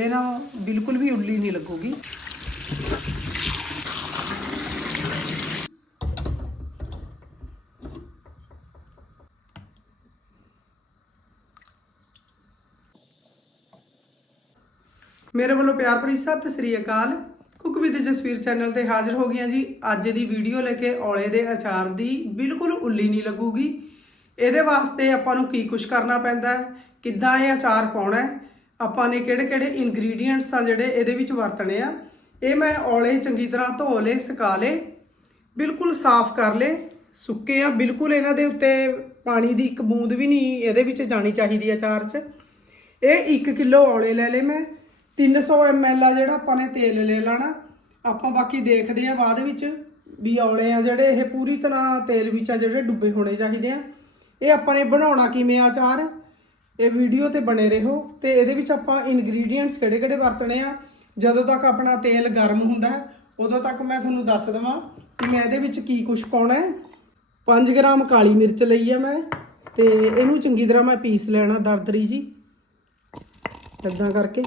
ਇਹ ਨਾ ਬਿਲਕੁਲ ਵੀ ਉੱਲੀ ਨਹੀਂ ਲੱਗੂਗੀ। ਮੇਰੇ ਵੱਲੋਂ ਪਿਆਰ ਭਰੀ ਸਤਿ ਸ੍ਰੀ ਅਕਾਲ। ਕੁਕ ਵਿਦ ਜਸਵੀਰ ਚੈਨਲ ਤੇ ਹਾਜ਼ਰ ਹੋ ਗਈਆਂ ਜੀ। ਅੱਜ ਦੀ ਵੀਡੀਓ ਲੈ ਕੇ ਔਲੇ ਦੇ ਅਚਾਰ ਦੀ ਬਿਲਕੁਲ ਉੱਲੀ ਨਹੀਂ ਲੱਗੂਗੀ। ਇਹਦੇ ਵਾਸਤੇ ਆਪਾਂ ਨੂੰ ਕੀ ਕੁਝ ਕਰਨਾ ਪੈਂਦਾ ਹੈ? ਕਿੱਦਾਂ ਇਹ ਅਚਾਰ ਪਾਉਣਾ ਹੈ? ਆਪਾਂ ਨੇ ਕਿਹੜੇ ਕਿਹੜੇ ਇਨਗਰੀਡੀਅੰਟਸ ਆ ਜਿਹੜੇ ਇਹਦੇ ਵਿੱਚ ਵਰਤਣੇ ਆ, ਇਹ ਮੈਂ ਔਲੇ ਚੰਗੀ ਤਰ੍ਹਾਂ ਧੋ ਲਏ, ਸੁਕਾ ਲਏ, ਬਿਲਕੁਲ ਸਾਫ਼ ਕਰ ਲਏ, ਸੁੱਕੇ ਆ, ਬਿਲਕੁਲ ਇਹਨਾਂ ਦੇ ਉੱਤੇ ਪਾਣੀ ਦੀ ਇੱਕ ਬੂੰਦ ਵੀ ਨਹੀਂ ਇਹਦੇ ਵਿੱਚ ਜਾਣੀ ਚਾਹੀਦੀ ਅਚਾਰ 'ਚ। ਇਹ 1 ਕਿਲੋ ਔਲੇ ਲੈ ਲਏ ਮੈਂ 300 ml ਆ ਜਿਹੜਾ ਆਪਾਂ ਨੇ ਤੇਲ ਲੈ ਲੈਣਾ। ਆਪਾਂ ਬਾਕੀ ਦੇਖਦੇ ਆ ਬਾਅਦ ਵਿੱਚ ਵੀ ਔਲੇ ਆ ਜਿਹੜੇ ਇਹ ਪੂਰੀ ਤਰ੍ਹਾਂ ਤੇਲ ਵਿੱਚ ਆ ਜਿਹੜੇ ਡੁੱਬੇ ਹੋਣੇ ਚਾਹੀਦੇ ਆ। ਇਹ ਆਪਾਂ ਨੇ ਬਣਾਉਣਾ ਕਿਵੇਂ ਆ ਅਚਾਰ? ਇਹ ਵੀਡੀਓ ਤੇ ਬਣੇ ਰਹੋ ਤੇ ਇਹਦੇ ਵਿੱਚ ਆਪਾਂ ਇਨਗਰੀਡੀਅੰਟਸ ਕਿਹੜੇ-ਕਿਹੜੇ ਵਰਤਣੇ ਆ ਜਦੋਂ ਤੱਕ ਆਪਣਾ ਤੇਲ ਗਰਮ ਹੁੰਦਾ ਹੈ, ਉਦੋਂ ਤੱਕ ਮੈਂ ਤੁਹਾਨੂੰ ਦੱਸ ਦਵਾਂ ਕਿ ਮੈਂ ਇਹਦੇ ਵਿੱਚ ਕੀ ਕੁਝ ਪਾਉਣਾ ਹੈ। 5 ਗ੍ਰਾਮ ਕਾਲੀ ਮਿਰਚ ਲਈ ਹੈ ਮੈਂ ਤੇ ਇਹਨੂੰ ਚੰਗੀ ਤਰ੍ਹਾਂ ਮੈਂ ਪੀਸ ਲੈਣਾ ਦਰਦਰੀ ਜੀ ਇਦਾਂ ਕਰਕੇ।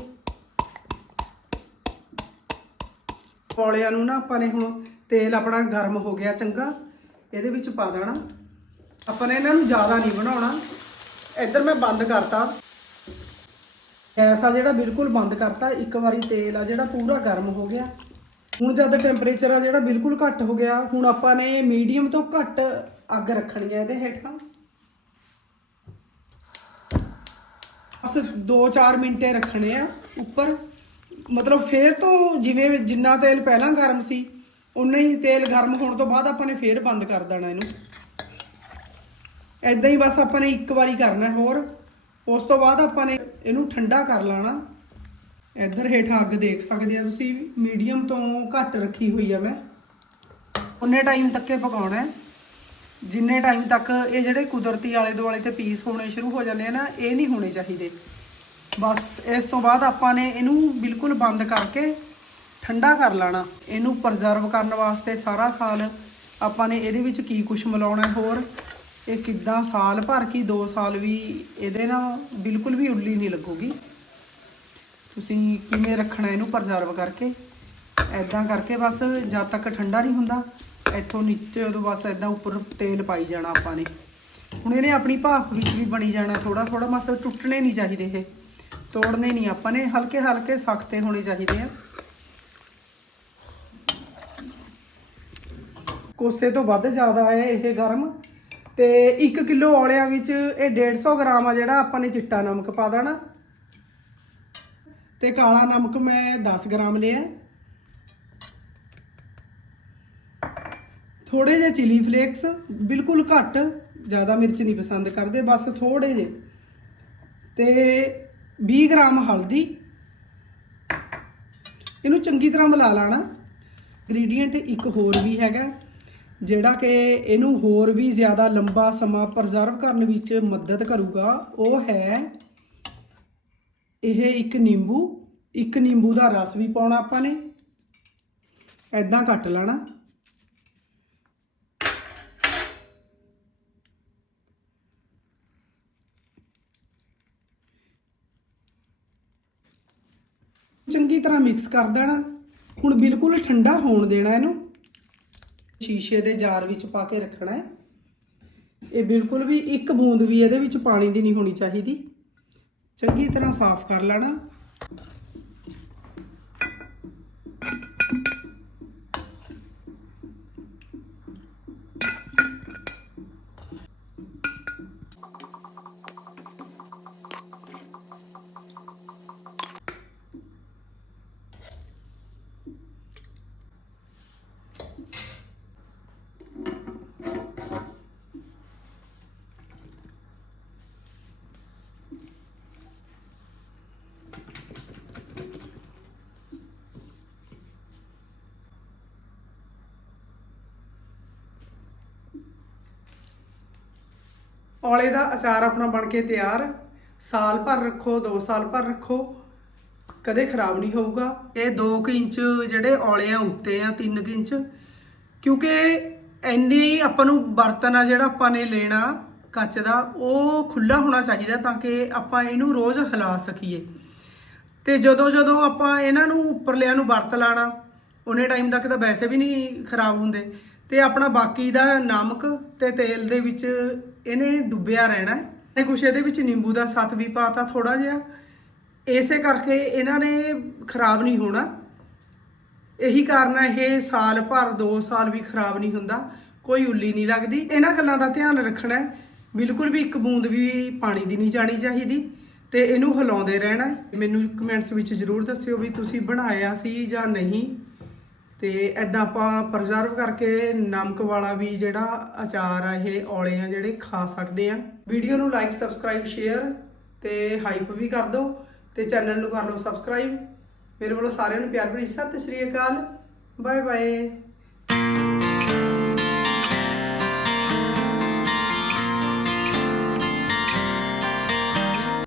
ਪੌਲਿਆਂ ਨੂੰ ਨਾ ਆਪਾਂ ਨੇ ਹੁਣ ਤੇਲ ਆਪਣਾ ਗਰਮ ਹੋ ਗਿਆ ਚੰਗਾ ਇਹਦੇ ਵਿੱਚ ਪਾ ਦੇਣਾ। ਆਪਾਂ ਨੇ ਇਹਨਾਂ ਨੂੰ ਜ਼ਿਆਦਾ ਨਹੀਂ ਬਣਾਉਣਾ। ਇੱਧਰ ਮੈਂ ਬੰਦ ਕਰਤਾ। ਗੈਸ ਆ ਜਿਹੜਾ ਬਿਲਕੁਲ ਬੰਦ ਕਰਤਾ, ਇੱਕ ਵਾਰੀ ਤੇਲ ਆ ਜਿਹੜਾ ਪੂਰਾ ਗਰਮ ਹੋ ਗਿਆ। ਹੁਣ ਜਦ ਟੈਂਪਰੇਚਰ ਆ ਜਿਹੜਾ ਬਿਲਕੁਲ ਘੱਟ ਹੋ ਗਿਆ, ਹੁਣ ਆਪਾਂ ਨੇ ਮੀਡੀਅਮ ਤੋਂ ਘੱਟ ਅੱਗ ਰੱਖਣੀ ਹੈ ਇਹਦੇ ਹੇਠਾਂ। ਬਸ 2-4 ਮਿੰਟੇ ਰੱਖਣੇ ਆ ਉੱਪਰ। ਮਤਲਬ ਫੇਰ ਤੋਂ ਜਿਵੇਂ ਜਿੰਨਾ ਤੇਲ ਪਹਿਲਾਂ ਗਰਮ ਸੀ ਉਨਾ ਹੀ ਤੇਲ ਗਰਮ ਹੋਣ ਤੋਂ ਬਾਅਦ ਆਪਾਂ ਨੇ ਫੇਰ ਬੰਦ ਕਰ ਦੇਣਾ ਇਹਨੂੰ। ਐਦਾਂ ਹੀ ਬਸ ਆਪਾਂ ਨੇ ਇੱਕ ਵਾਰੀ ਕਰਨਾ ਹੋਰ। ਉਸ ਤੋਂ ਬਾਅਦ ਆਪਾਂ ਨੇ ਇਹਨੂੰ ਠੰਡਾ ਕਰ ਲੈਣਾ। ਇੱਧਰ ਹੇਠਾਂ ਅੱਗ ਦੇਖ ਸਕਦੇ ਆ ਤੁਸੀਂ, ਮੀਡੀਅਮ ਤੋਂ ਘੱਟ ਰੱਖੀ ਹੋਈ ਆ ਮੈਂ। ਉਨੇ ਟਾਈਮ ਤੱਕ ਇਹ ਪਕਾਉਣਾ ਹੈ। ਜਿੰਨੇ ਟਾਈਮ ਤੱਕ ਇਹ ਜਿਹੜੇ ਕੁਦਰਤੀ ਆਲੇ ਦੁਆਲੇ ਤੇ ਪੀਸ ਹੋਣੇ ਸ਼ੁਰੂ ਹੋ ਜਾਂਦੇ ਆ ਨਾ, ਇਹ ਨਹੀਂ ਹੋਣੇ ਚਾਹੀਦੇ। ਬਸ ਇਸ ਤੋਂ ਬਾਅਦ ਆਪਾਂ ਨੇ ਇਹਨੂੰ ਬਿਲਕੁਲ ਬੰਦ ਕਰਕੇ ਠੰਡਾ ਕਰ ਲੈਣਾ। ਇਹਨੂੰ ਪ੍ਰਜ਼ਰਵ ਕਰਨ ਵਾਸਤੇ ਸਾਰਾ ਸਾਲ ਆਪਾਂ ਨੇ ਇਹਦੇ ਵਿੱਚ ਕੀ ਕੁਝ ਮਿਲਾਉਣਾ ਹੋਰ। ਇਹ ਕਿੱਦਾਂ ਸਾਲ ਭਰ ਕੀ 2 ਸਾਲ ਵੀ ਇਹਦੇ ਨਾਲ ਬਿਲਕੁਲ ਵੀ ਉੱਲੀ ਨਹੀਂ ਲੱਗੂਗੀ। ਤੁਸੀਂ ਕਿਵੇਂ ਰੱਖਣਾ ਇਹਨੂੰ ਪ੍ਰਜ਼ਰਵ ਕਰਕੇ? ਐਦਾਂ ਕਰਕੇ ਬਸ ਜਦ ਤੱਕ ਠੰਡਾ ਨਹੀਂ ਹੁੰਦਾ, ਇੱਥੋਂ ਨੀਚੇ ਉਦੋਂ ਬਸ ਐਦਾਂ ਉੱਪਰ ਤੇਲ ਪਾਈ ਜਾਣਾ ਆਪਾਂ ਨੇ। ਹੁਣ ਇਹਨੇ ਆਪਣੀ ਭਾਫ ਵਿੱਚ ਵੀ ਬਣੀ ਜਾਣਾ ਥੋੜਾ ਥੋੜਾ ਬਸ ਟੁੱਟਣੇ ਨਹੀਂ ਚਾਹੀਦੇ ਇਹ। ਤੋੜਨੇ ਨਹੀਂ ਆਪਾਂ ਨੇ ਹਲਕੇ ਹਲਕੇ ਸਖਤੇ ਹੋਣੇ ਚਾਹੀਦੇ ਆ। ਕੋਸੇ ਤੋਂ ਵੱਧ ਜ਼ਿਆਦਾ ਹੈ ਇਹ ਗਰਮ। ਤੇ 1 ਕਿਲੋ ਔਲਿਆਂ ਵਿੱਚ ਇਹ 150 ਗ੍ਰਾਮ ਆ ਜਿਹੜਾ ਆਪਾਂ ਨੇ ਚਿੱਟਾ ਨਮਕ ਪਾ ਦੇਣਾ। ਤੇ ਕਾਲਾ ਨਮਕ ਮੈਂ 10 ਗ੍ਰਾਮ ਲਿਆ। ਥੋੜੇ ਜਿਹੇ ਚਿਲੀ ਫਲੇਕਸ, ਬਿਲਕੁਲ ਘੱਟ, ਜ਼ਿਆਦਾ ਮਿਰਚ ਨਹੀਂ ਪਸੰਦ ਕਰਦੇ, ਬਸ ਥੋੜੇ ਜਿਹੇ। ਤੇ 20 ਗ੍ਰਾਮ ਹਲਦੀ। ਇਹਨੂੰ ਚੰਗੀ ਤਰ੍ਹਾਂ ਮਿਲਾ ਲੈਣਾ। ਇੰਗਰੀਡੀਐਂਟ ਇੱਕ ਹੋਰ ਵੀ ਹੈਗਾ। ਜਿਹੜਾ ਕਿ ਇਹਨੂੰ ਹੋਰ ਵੀ ਜ਼ਿਆਦਾ ਲੰਬਾ ਸਮਾਂ ਪ੍ਰਜ਼ਰਵ ਕਰਨ ਵਿੱਚ ਮਦਦ ਕਰੂਗਾ, ਉਹ ਹੈ ਇਹ ਇੱਕ ਨਿੰਬੂ ਇੱਕ ਨਿੰਬੂ ਦਾ ਰਸ ਵੀ ਪਾਉਣਾ ਆਪਾਂ ਨੇ। ਐਦਾਂ ਕੱਟ ਲੈਣਾ। ਚੰਗੀ ਤਰ੍ਹਾਂ ਮਿਕਸ ਕਰ ਦੇਣਾ। ਹੁਣ ਬਿਲਕੁਲ ਠੰਡਾ ਹੋਣ ਦੇਣਾ ਇਹਨੂੰ। ਸ਼ੀਸ਼ੇ ਦੇ ਜਾਰ ਵਿੱਚ ਪਾ ਕੇ ਰੱਖਣਾ ਹੈ। ਇਹ ਬਿਲਕੁਲ ਵੀ ਇੱਕ ਬੂੰਦ ਵੀ ਇਹਦੇ ਵਿੱਚ ਪਾਣੀ ਦੀ ਨਹੀਂ ਹੋਣੀ ਚਾਹੀਦੀ। ਚੰਗੀ ਤਰ੍ਹਾਂ ਸਾਫ਼ ਕਰ ਲੈਣਾ। ਔਲੇ ਦਾ ਅਚਾਰ ਆਪਣਾ ਬਣ ਕੇ ਤਿਆਰ। ਸਾਲ ਭਰ ਰੱਖੋ 2 ਸਾਲ ਭਰ ਰੱਖੋ। ਕਦੇ ਖਰਾਬ ਨਹੀਂ ਹੋਊਗਾ। ਇਹ 2 ਇੰਚ ਜਿਹੜੇ ਔਲੇ ਆ, ਉੱਤੇ ਆ 3 ਇੰਚ। ਕਿਉਂਕਿ ਇੰਨੀ ਆਪਾਂ ਨੂੰ ਬਰਤਨ ਆ ਜਿਹੜਾ ਆਪਾਂ ਨੇ ਲੈਣਾ ਕੱਚ ਦਾ, ਉਹ ਖੁੱਲਾ ਹੋਣਾ ਚਾਹੀਦਾ ਤਾਂ ਕਿ ਆਪਾਂ ਇਹਨੂੰ ਰੋਜ਼ ਹਿਲਾ ਸਕੀਏ। ਤੇ ਜਦੋਂ ਜਦੋਂ ਆਪਾਂ ਇਹਨਾਂ ਨੂੰ ਉੱਪਰਲਿਆਂ ਨੂੰ ਵਰਤ ਲਾਣਾ, ਉਹਨੇ ਟਾਈਮ ਤੱਕ ਤਾਂ ਵੈਸੇ ਵੀ ਨਹੀਂ ਖਰਾਬ ਹੁੰਦੇ। ਤੇ ਆਪਣਾ ਬਾਕੀ ਦਾ ਨਮਕ ਤੇ ਤੇਲ ਦੇ ਵਿੱਚ ਇਹਨੇ ਡੁੱਬਿਆ ਰਹਿਣਾ ਹੈ। ਤੇ ਕੁਛ ਇਹਦੇ ਵਿੱਚ ਨਿੰਬੂ ਦਾ ਸੱਤ ਵੀ ਪਾਤਾ ਥੋੜਾ ਜਿਹਾ। ਇਸੇ ਕਰਕੇ ਇਹਨਾਂ ਨੇ ਖਰਾਬ ਨਹੀਂ ਹੋਣਾ। ਇਹੀ ਕਾਰਨ ਹੈ, ਇਹ ਸਾਲ ਭਰ 2 ਸਾਲ ਵੀ ਖਰਾਬ ਨਹੀਂ ਹੁੰਦਾ। ਕੋਈ ਉੱਲੀ ਨਹੀਂ ਲੱਗਦੀ। ਇਹਨਾਂ ਗੱਲਾਂ ਦਾ ਧਿਆਨ ਰੱਖਣਾ ਹੈ। ਬਿਲਕੁਲ ਵੀ ਇੱਕ ਬੂੰਦ ਵੀ ਪਾਣੀ ਦੀ ਨਹੀਂ ਜਾਣੀ ਚਾਹੀਦੀ। ਤੇ ਇਹਨੂੰ ਹਿਲਾਉਂਦੇ ਰਹਿਣਾ ਮੈਨੂੰ ਕਮੈਂਟਸ ਵਿੱਚ ਜ਼ਰੂਰ ਦੱਸਿਓ ਵੀ ਤੁਸੀਂ ਬਣਾਇਆ ਸੀ ਜਾਂ ਨਹੀਂ। ਤੇ ਐਦਾਂ ਆਪਾਂ ਪ੍ਰਜ਼ਰਵ ਕਰਕੇ ਨਮਕ ਵਾਲਾ ਵੀ ਜਿਹੜਾ ਅਚਾਰ ਆ, ਇਹ ਔਲੇ ਆ ਜਿਹੜੇ ਖਾ ਸਕਦੇ ਆ। ਵੀਡੀਓ ਨੂੰ ਲਾਈਕ ਸਬਸਕ੍ਰਾਈਬ ਸ਼ੇਅਰ ਤੇ ਹਾਈਪ ਵੀ ਕਰ ਦਿਓ ਤੇ ਚੈਨਲ ਨੂੰ ਕਰ ਲਓ ਸਬਸਕ੍ਰਾਈਬ ਮੇਰੇ ਵੱਲੋਂ ਸਾਰਿਆਂ ਨੂੰ ਪਿਆਰ ਭਰੀ ਸਤਿ ਸ਼੍ਰੀ ਅਕਾਲ। Bye bye